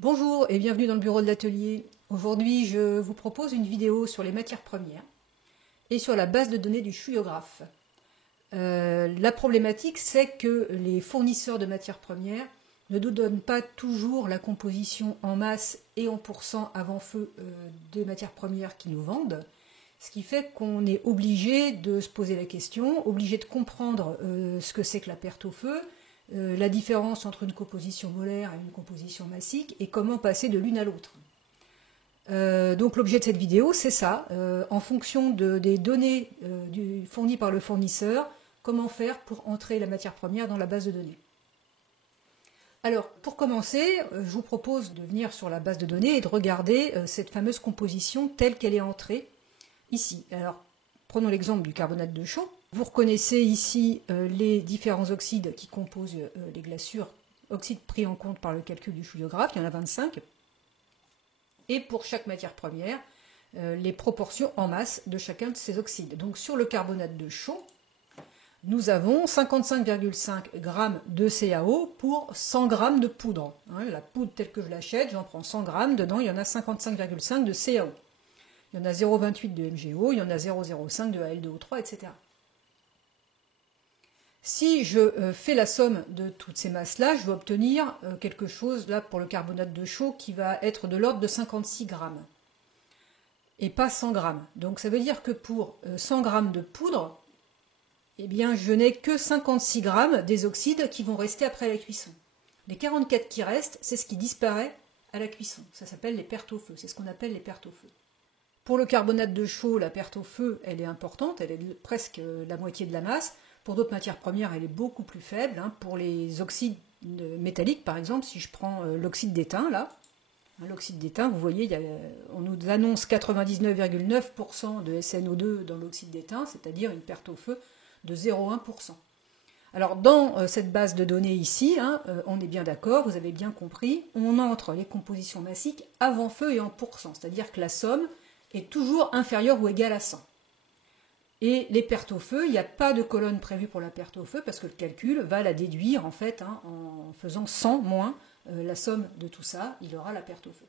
Bonjour et bienvenue dans le bureau de l'atelier. Aujourd'hui, je vous propose une vidéo sur les matières premières et sur la base de données du chouillographe. La problématique, c'est que les fournisseurs de matières premières ne nous donnent pas toujours la composition en masse et en pourcent avant feu des matières premières qu'ils nous vendent, ce qui fait qu'on est obligé de se poser la question, obligé de comprendre ce que c'est que la perte au feu, la différence entre une composition molaire et une composition massique et comment passer de l'une à l'autre. Donc l'objet de cette vidéo, c'est ça, en fonction des données fournies par le fournisseur, comment faire pour entrer la matière première dans la base de données. Alors, pour commencer, je vous propose de venir sur la base de données et de regarder cette fameuse composition telle qu'elle est entrée ici. Alors, prenons l'exemple du carbonate de chaux. Vous reconnaissez ici les différents oxydes qui composent les glaçures, oxydes pris en compte par le calcul du chouillographe, il y en a 25. Et pour chaque matière première, les proportions en masse de chacun de ces oxydes. Donc sur le carbonate de chaux, nous avons 55,5 g de CaO pour 100 g de poudre. La poudre telle que je l'achète, j'en prends 100 g, dedans il y en a 55,5 de CaO. Il y en a 0,28 de MgO, il y en a 0,05 de Al2O3, etc. Si je fais la somme de toutes ces masses-là, je vais obtenir quelque chose, là, pour le carbonate de chaux, qui va être de l'ordre de 56 grammes. Et pas 100 grammes. Donc ça veut dire que pour 100 grammes de poudre, eh bien, je n'ai que 56 grammes des oxydes qui vont rester après la cuisson. Les 44 qui restent, c'est ce qui disparaît à la cuisson. Ça s'appelle les pertes au feu. C'est ce qu'on appelle les pertes au feu. Pour le carbonate de chaux, la perte au feu, elle est importante. Elle est presque la moitié de la masse. Pour d'autres matières premières, elle est beaucoup plus faible. Pour les oxydes métalliques, par exemple, si je prends l'oxyde d'étain, là, l'oxyde d'étain, vous voyez, on nous annonce 99,9% de SNO2 dans l'oxyde d'étain, c'est-à-dire une perte au feu de 0,1%. Alors, dans cette base de données ici, on est bien d'accord, vous avez bien compris, on entre les compositions massiques avant feu et en pourcent, c'est-à-dire que la somme est toujours inférieure ou égale à 100. Et les pertes au feu, il n'y a pas de colonne prévue pour la perte au feu parce que le calcul va la déduire en fait en faisant 100 moins la somme de tout ça, il aura la perte au feu.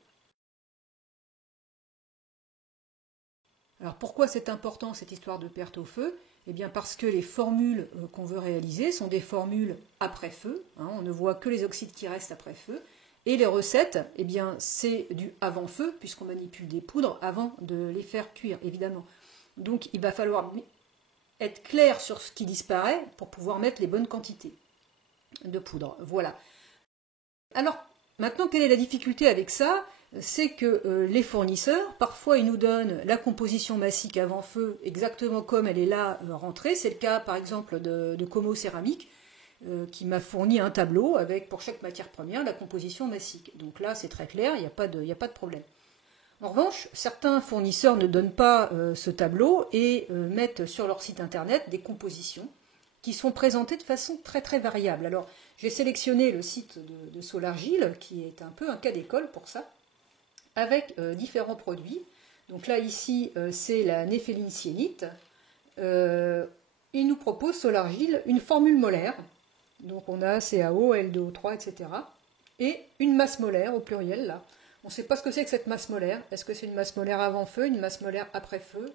Alors pourquoi c'est important cette histoire de perte au feu? Eh bien parce que les formules qu'on veut réaliser sont des formules après feu, on ne voit que les oxydes qui restent après feu, et les recettes, eh bien c'est du avant feu puisqu'on manipule des poudres avant de les faire cuire évidemment. Donc il va falloir être clair sur ce qui disparaît pour pouvoir mettre les bonnes quantités de poudre. Voilà. Alors, maintenant, quelle est la difficulté avec ça? C'est que les fournisseurs, parfois, ils nous donnent la composition massique avant feu exactement comme elle est là rentrée. C'est le cas, par exemple, de Como Céramique, qui m'a fourni un tableau avec, pour chaque matière première, la composition massique. Donc là, c'est très clair, il n'y a pas de problème. En revanche, certains fournisseurs ne donnent pas ce tableau et mettent sur leur site internet des compositions qui sont présentées de façon très très variable. Alors, j'ai sélectionné le site de Solargile, qui est un peu un cas d'école pour ça, avec différents produits. Donc là, ici, c'est la néphéline siénite. Il nous propose, Solargile, une formule molaire. Donc on a CaO, L2O3, etc. Et une masse molaire au pluriel, là. On ne sait pas ce que c'est que cette masse molaire. Est-ce que c'est une masse molaire avant feu, une masse molaire après feu?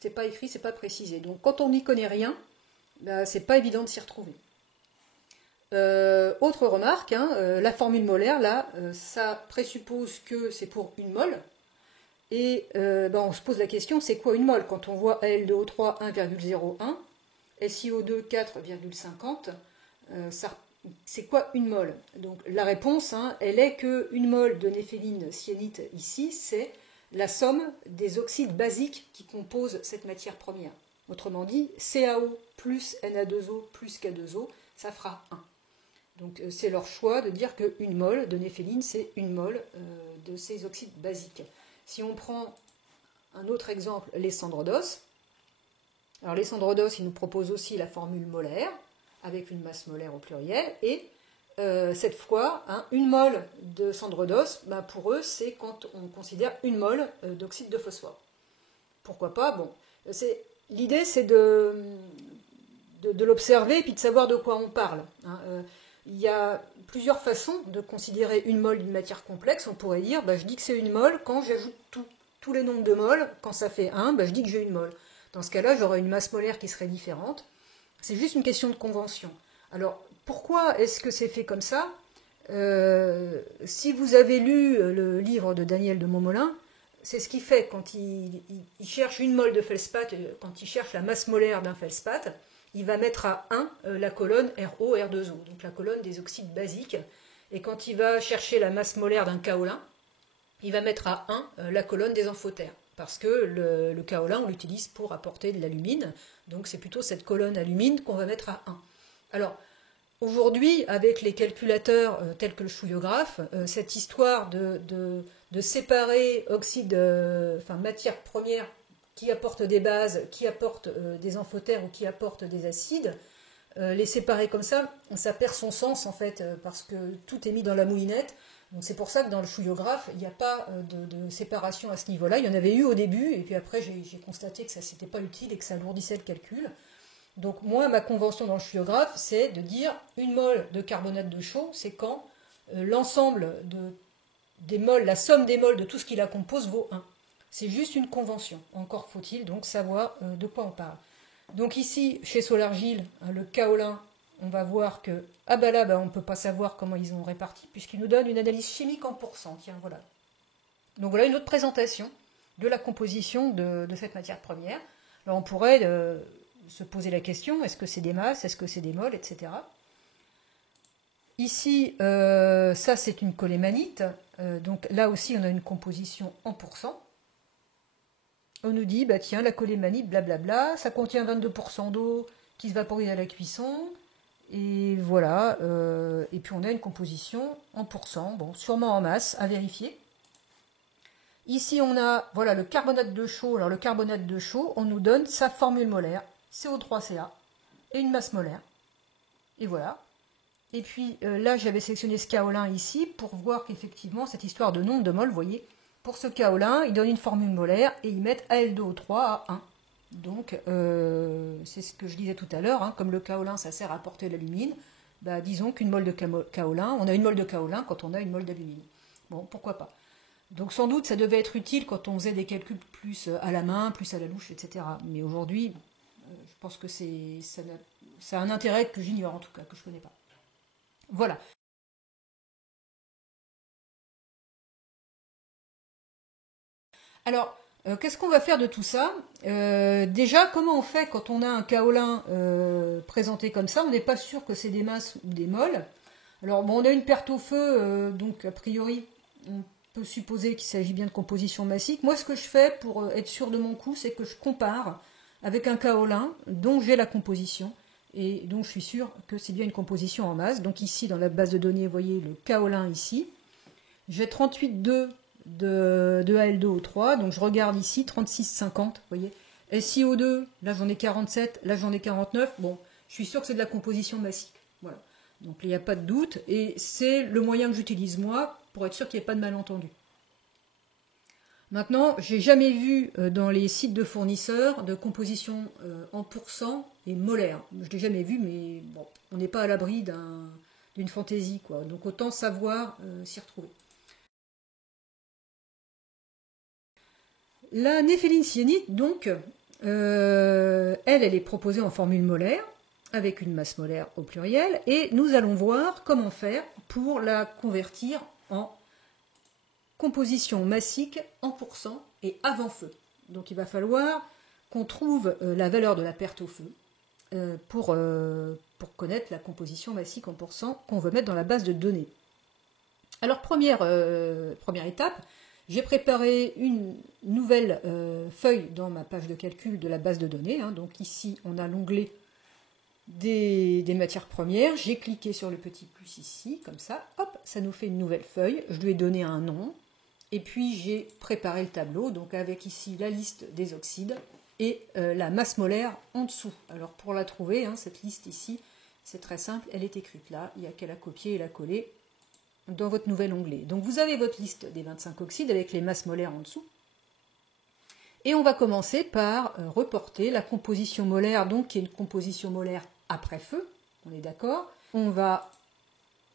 C'est pas écrit, c'est pas précisé. Donc quand on n'y connaît rien, c'est pas évident de s'y retrouver. Autre remarque, la formule molaire, là, ça présuppose que c'est pour une mole. Et on se pose la question, c'est quoi une mole? Quand on voit Al2O3 1,01, SiO2 4,50, c'est quoi une mole? Donc la réponse, elle est qu'une mole de néphéline siénite ici, c'est la somme des oxydes basiques qui composent cette matière première. Autrement dit, CaO plus Na2O plus K2O, ça fera 1. Donc c'est leur choix de dire qu'une mole de néphéline, c'est une mole de ces oxydes basiques. Si on prend un autre exemple, les cendres d'os, alors les cendres d'os, ils nous proposent aussi la formule molaire, avec une masse molaire au pluriel, et cette fois, une mole de cendre d'os, pour eux, c'est quand on considère une mole d'oxyde de phosphore. Pourquoi pas? Bon, l'idée, c'est de l'observer et puis de savoir de quoi on parle. Il y a plusieurs façons de considérer une mole d'une matière complexe. On pourrait dire, je dis que c'est une mole quand j'ajoute tous les nombres de moles. Quand ça fait 1, je dis que j'ai une mole. Dans ce cas-là, j'aurais une masse molaire qui serait différente. C'est juste une question de convention. Alors, pourquoi est-ce que c'est fait comme ça? Si vous avez lu le livre de Daniel de Montmolin, c'est ce qu'il fait quand il cherche une mole de feldspath, quand il cherche la masse molaire d'un feldspath, il va mettre à 1 la colonne RO, R2O, donc la colonne des oxydes basiques. Et quand il va chercher la masse molaire d'un kaolin, il va mettre à 1 la colonne des amphotères. Parce que le kaolin, on l'utilise pour apporter de l'alumine, donc c'est plutôt cette colonne alumine qu'on va mettre à 1. Alors, aujourd'hui, avec les calculateurs tels que le chouillographe, cette histoire de séparer matières premières qui apportent des bases, qui apportent des amphotères ou qui apportent des acides, les séparer comme ça perd son sens en fait, parce que tout est mis dans la moulinette. Donc c'est pour ça que dans le chouillographe, il n'y a pas de séparation à ce niveau-là. Il y en avait eu au début, et puis après j'ai constaté que ça n'était pas utile et que ça alourdissait le calcul. Donc moi, ma convention dans le chouillographe, c'est de dire une mole de carbonate de chaux, c'est quand l'ensemble des moles, la somme des moles de tout ce qui la compose vaut 1. C'est juste une convention. Encore faut-il donc savoir de quoi on parle. Donc ici, chez Solargil, le kaolin, on va voir que, on ne peut pas savoir comment ils ont réparti, puisqu'il nous donne une analyse chimique en pourcent. Tiens, voilà. Donc voilà une autre présentation de la composition de cette matière première. Alors on pourrait se poser la question, est-ce que c'est des masses, est-ce que c'est des moles, etc. Ici, ça c'est une colémanite. Donc là aussi, on a une composition en pourcent. On nous dit, tiens, la colémanite, blablabla, ça contient 22% d'eau qui se vaporise à la cuisson. Et voilà. Et puis on a une composition en pourcent, bon, sûrement en masse, à vérifier. Ici, on a le carbonate de chaux. Alors le carbonate de chaux, on nous donne sa formule molaire, CO3Ca, et une masse molaire. Et voilà. Et puis là, j'avais sélectionné ce kaolin ici pour voir qu'effectivement, cette histoire de nombre de moles, vous voyez, pour ce kaolin, ils donnent une formule molaire et ils mettent Al2O3 à 1. Donc, c'est ce que je disais tout à l'heure, hein, comme le kaolin, ça sert à apporter l'alumine, disons qu'une mole de kaolin, on a une mole de kaolin quand on a une mole d'alumine. Bon, pourquoi pas. Donc sans doute, ça devait être utile quand on faisait des calculs plus à la main, plus à la louche, etc. Mais aujourd'hui, je pense que ça a un intérêt que j'ignore en tout cas, que je ne connais pas. Voilà. Alors, qu'est-ce qu'on va faire de tout ça? Déjà, comment on fait quand on a un kaolin présenté comme ça? On n'est pas sûr que c'est des masses ou des moles. Alors, bon, on a une perte au feu, donc a priori, on peut supposer qu'il s'agit bien de composition massique. Moi, ce que je fais pour être sûr de mon coup, c'est que je compare avec un kaolin dont j'ai la composition et dont je suis sûr que c'est bien une composition en masse. Donc ici, dans la base de données, vous voyez le kaolin ici. J'ai 38,2 de Al2O3, donc je regarde ici, 36,50, vous voyez. SiO2, là j'en ai 47, là j'en ai 49, bon, je suis sûr que c'est de la composition massique, voilà. Donc il n'y a pas de doute, et c'est le moyen que j'utilise moi, pour être sûr qu'il n'y ait pas de malentendu. Maintenant, j'ai jamais vu dans les sites de fournisseurs de composition en pourcent et molaire. Je l'ai jamais vu, mais bon, on n'est pas à l'abri d'une fantaisie, quoi. Donc autant savoir s'y retrouver. La néphéline cyanite, donc, elle est proposée en formule molaire, avec une masse molaire au pluriel, et nous allons voir comment faire pour la convertir en composition massique en pourcent et avant feu. Donc il va falloir qu'on trouve la valeur de la perte au feu pour connaître la composition massique en pourcent qu'on veut mettre dans la base de données. Alors première étape, j'ai préparé une nouvelle feuille dans ma page de calcul de la base de données. Hein. Donc ici, on a l'onglet des matières premières. J'ai cliqué sur le petit plus ici, comme ça. Hop, ça nous fait une nouvelle feuille. Je lui ai donné un nom. Et puis j'ai préparé le tableau, donc avec ici la liste des oxydes et la masse molaire en dessous. Alors pour la trouver, hein, cette liste ici, c'est très simple, elle est écrite là. Il n'y a qu'à la copier et la coller dans votre nouvel onglet. Donc vous avez votre liste des 25 oxydes avec les masses molaires en dessous. Et on va commencer par reporter la composition molaire, donc qui est une composition molaire après feu, on est d'accord. On va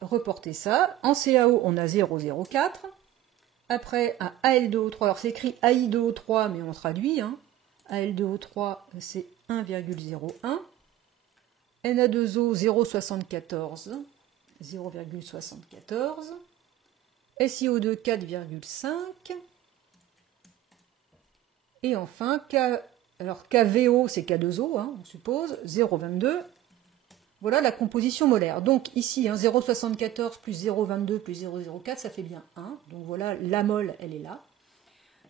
reporter ça. En CaO, on a 0,04. Après, un Al2O3. Alors, c'est écrit AI2O3, mais on traduit. Hein. Al2O3, c'est 1,01. Na2O, 0,74. 0,74. SiO2, 4,5. Et enfin, alors KVO, c'est K2O, hein, on suppose, 0,22. Voilà la composition molaire. Donc ici, hein, 0,74 plus 0,22 plus 0,04, ça fait bien 1. Donc voilà, la mole, elle est là.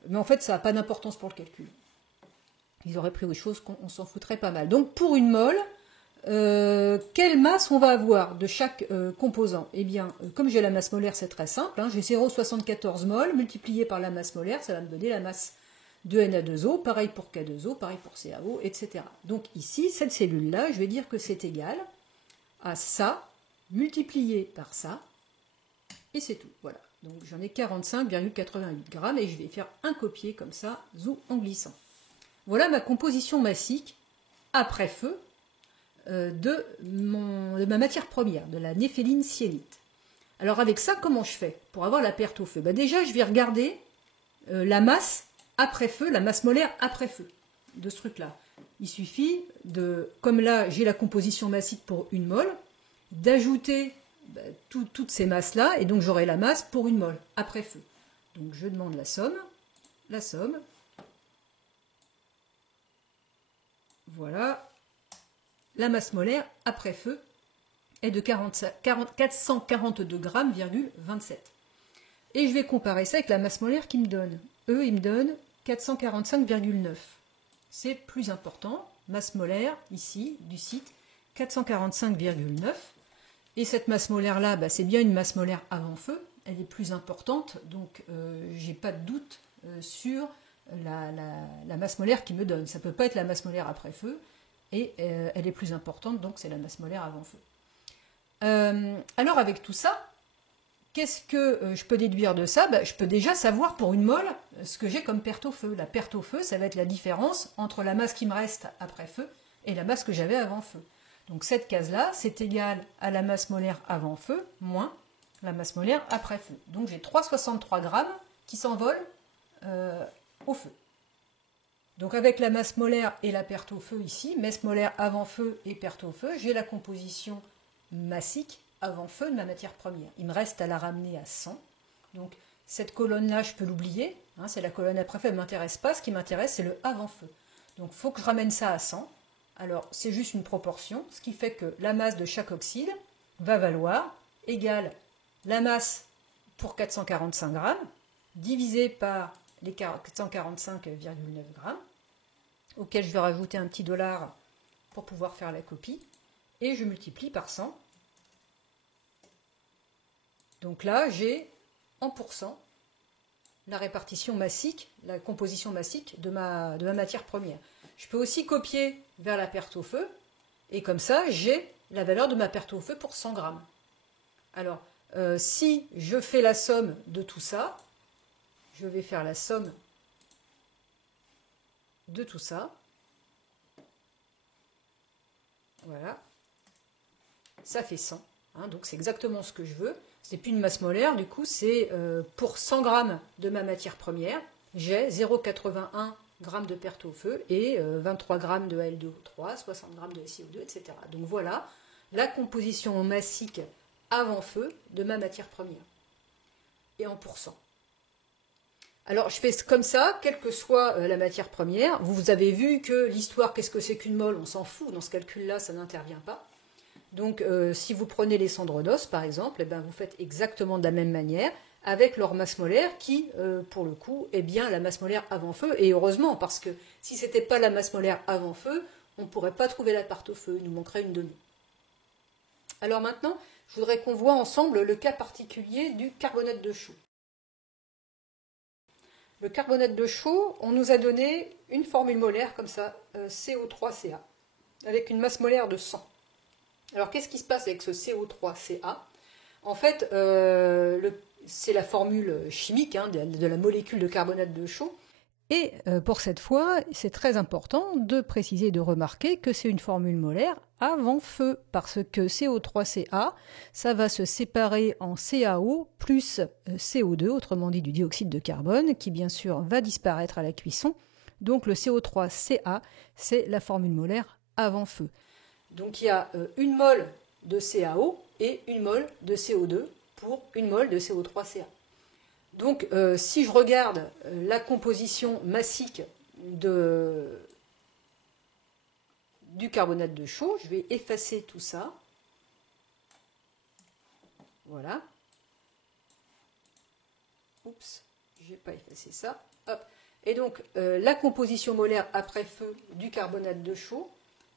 Mais en fait, ça n'a pas d'importance pour le calcul. Ils auraient pris autre chose qu'on s'en foutrait pas mal. Donc pour une mole, quelle masse on va avoir de chaque composant? Eh bien, comme j'ai la masse molaire, c'est très simple. Hein, j'ai 0,74 mol multiplié par la masse molaire, ça va me donner la masse de Na2O, pareil pour K2O, pareil pour CaO, etc. Donc ici, cette cellule-là, je vais dire que c'est égal à ça, multiplié par ça, et c'est tout. Voilà. Donc j'en ai 45,88 grammes, et je vais faire un copier comme ça, zou en glissant. Voilà ma composition massique après feu de ma matière première, de la néphéline syénite. Alors avec ça, comment je fais pour avoir la perte au feu? Déjà, je vais regarder la masse après feu, la masse molaire après feu de ce truc-là. Il suffit de, comme là j'ai la composition massique pour une mole, d'ajouter toutes ces masses-là, et donc j'aurai la masse pour une mole après feu. Donc je demande la somme. Voilà. La masse molaire après feu est de 442 grammes, 27. Et je vais comparer ça avec la masse molaire qui me donne. Eux, ils me donnent 445,9. C'est plus important. Masse molaire, ici, du site, 445,9. Et cette masse molaire-là, c'est bien une masse molaire avant feu. Elle est plus importante, donc j'ai pas de doute sur la masse molaire qui me donne. Ça ne peut pas être la masse molaire après feu. Et elle est plus importante, donc c'est la masse molaire avant feu. Alors avec tout ça, qu'est-ce que je peux déduire de ça? Je peux déjà savoir pour une mole ce que j'ai comme perte au feu. La perte au feu, ça va être la différence entre la masse qui me reste après feu et la masse que j'avais avant feu. Donc cette case-là, c'est égal à la masse molaire avant feu moins la masse molaire après feu. Donc j'ai 3,63 grammes qui s'envolent au feu. Donc avec la masse molaire et la perte au feu ici, masse molaire avant feu et perte au feu, j'ai la composition massique avant feu de ma matière première. Il me reste à la ramener à 100. Donc cette colonne-là, je peux l'oublier. Hein, c'est la colonne après feu, elle ne m'intéresse pas. Ce qui m'intéresse, c'est le avant feu. Donc il faut que je ramène ça à 100. Alors c'est juste une proportion, ce qui fait que la masse de chaque oxyde va valoir égale la masse pour 445 grammes divisé par les 445,9 grammes, auquel je vais rajouter un petit dollar pour pouvoir faire la copie, et je multiplie par 100. Donc là, j'ai en pourcent la répartition massique, la composition massique de ma matière première. Je peux aussi copier vers la perte au feu, et comme ça, j'ai la valeur de ma perte au feu pour 100 grammes. Alors, si je fais la somme de tout ça, je vais faire la somme de tout ça. Voilà. Ça fait 100. Hein, donc c'est exactement ce que je veux. C'est plus une masse molaire, du coup, c'est pour 100 grammes de ma matière première, j'ai 0,81 grammes de perte au feu et 23 grammes de Al2O3, 60 grammes de SiO2, etc. Donc voilà la composition massique avant feu de ma matière première. Et en pourcent. Alors, je fais comme ça, quelle que soit la matière première. Vous avez vu que l'histoire, qu'est-ce que c'est qu'une mole? On s'en fout, dans ce calcul-là, ça n'intervient pas. Donc, si vous prenez les cendres d'os, par exemple, vous faites exactement de la même manière, avec leur masse molaire qui, pour le coup, est bien la masse molaire avant feu. Et heureusement, parce que si ce n'était pas la masse molaire avant feu, on ne pourrait pas trouver la part au feu, il nous manquerait une donnée. Alors maintenant, je voudrais qu'on voit ensemble le cas particulier du carbonate de chaux. Le carbonate de chaux, on nous a donné une formule molaire comme ça, CO3Ca, avec une masse molaire de 100. Alors qu'est-ce qui se passe avec ce CO3Ca? En fait, c'est la formule chimique de la molécule de carbonate de chaux. Et pour cette fois, c'est très important de préciser et de remarquer que c'est une formule molaire avant feu, parce que CO3Ca, ça va se séparer en CaO plus CO2, autrement dit du dioxyde de carbone, qui bien sûr va disparaître à la cuisson. Donc le CO3Ca, c'est la formule molaire avant feu. Donc il y a une mole de CaO et une mole de CO2 pour une mole de CO3Ca. Donc, si je regarde la composition massique du carbonate de chaux, je vais effacer tout ça. Voilà. Oups, je n'ai pas effacé ça. Hop. Et donc, la composition molaire après feu du carbonate de chaux,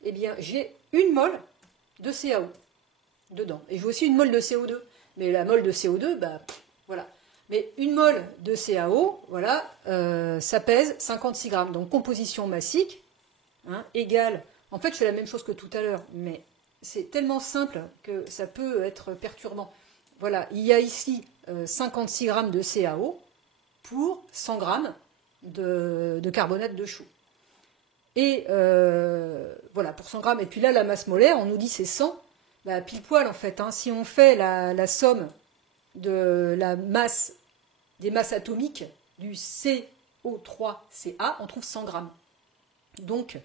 eh bien, j'ai une mole de CaO dedans. Et j'ai aussi une mole de CO2. Mais la mole de CO2, bah, voilà. Mais une mole de CaO, voilà, ça pèse 56 grammes. Donc composition massique égale. En fait, je fais la même chose que tout à l'heure, mais c'est tellement simple que ça peut être perturbant. Voilà, il y a ici 56 grammes de CaO pour 100 grammes de carbonate de chaux. Et voilà, pour 100 grammes. Et puis là, la masse molaire, on nous dit c'est 100. Bah, pile poil en fait. Si on fait la somme de la masse des masses atomiques du CO3Ca, on trouve 100 grammes. Donc,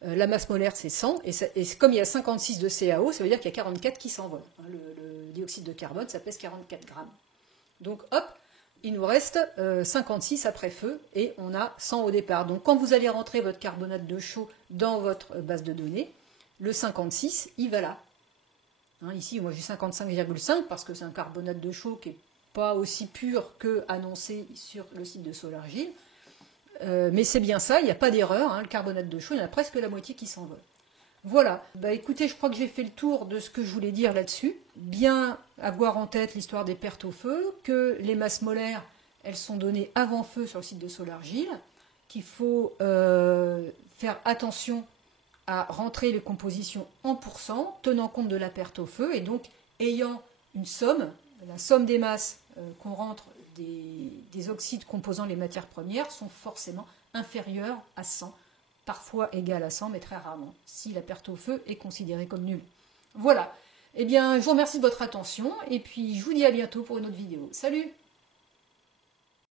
la masse molaire, c'est 100, et comme il y a 56 de CaO, ça veut dire qu'il y a 44 qui s'envolent. Le dioxyde de carbone, ça pèse 44 grammes. Donc, hop, il nous reste 56 après feu, et on a 100 au départ. Donc, quand vous allez rentrer votre carbonate de chaux dans votre base de données, le 56, il va là. Ici, moi j'ai 55,5 parce que c'est un carbonate de chaux qui est pas aussi pur que annoncé sur le site de Solargil. Mais c'est bien ça, il n'y a pas d'erreur. Le carbonate de chaux, il y en a presque la moitié qui s'envole. Voilà, écoutez, je crois que j'ai fait le tour de ce que je voulais dire là-dessus. Bien avoir en tête l'histoire des pertes au feu, que les masses molaires, elles sont données avant feu sur le site de Solargil, qu'il faut faire attention à rentrer les compositions en pourcent, tenant compte de la perte au feu, et donc ayant une somme, la somme des masses qu'on rentre des oxydes composant les matières premières sont forcément inférieures à 100, parfois égales à 100, mais très rarement, si la perte au feu est considérée comme nulle. Voilà, eh bien je vous remercie de votre attention, et puis je vous dis à bientôt pour une autre vidéo. Salut!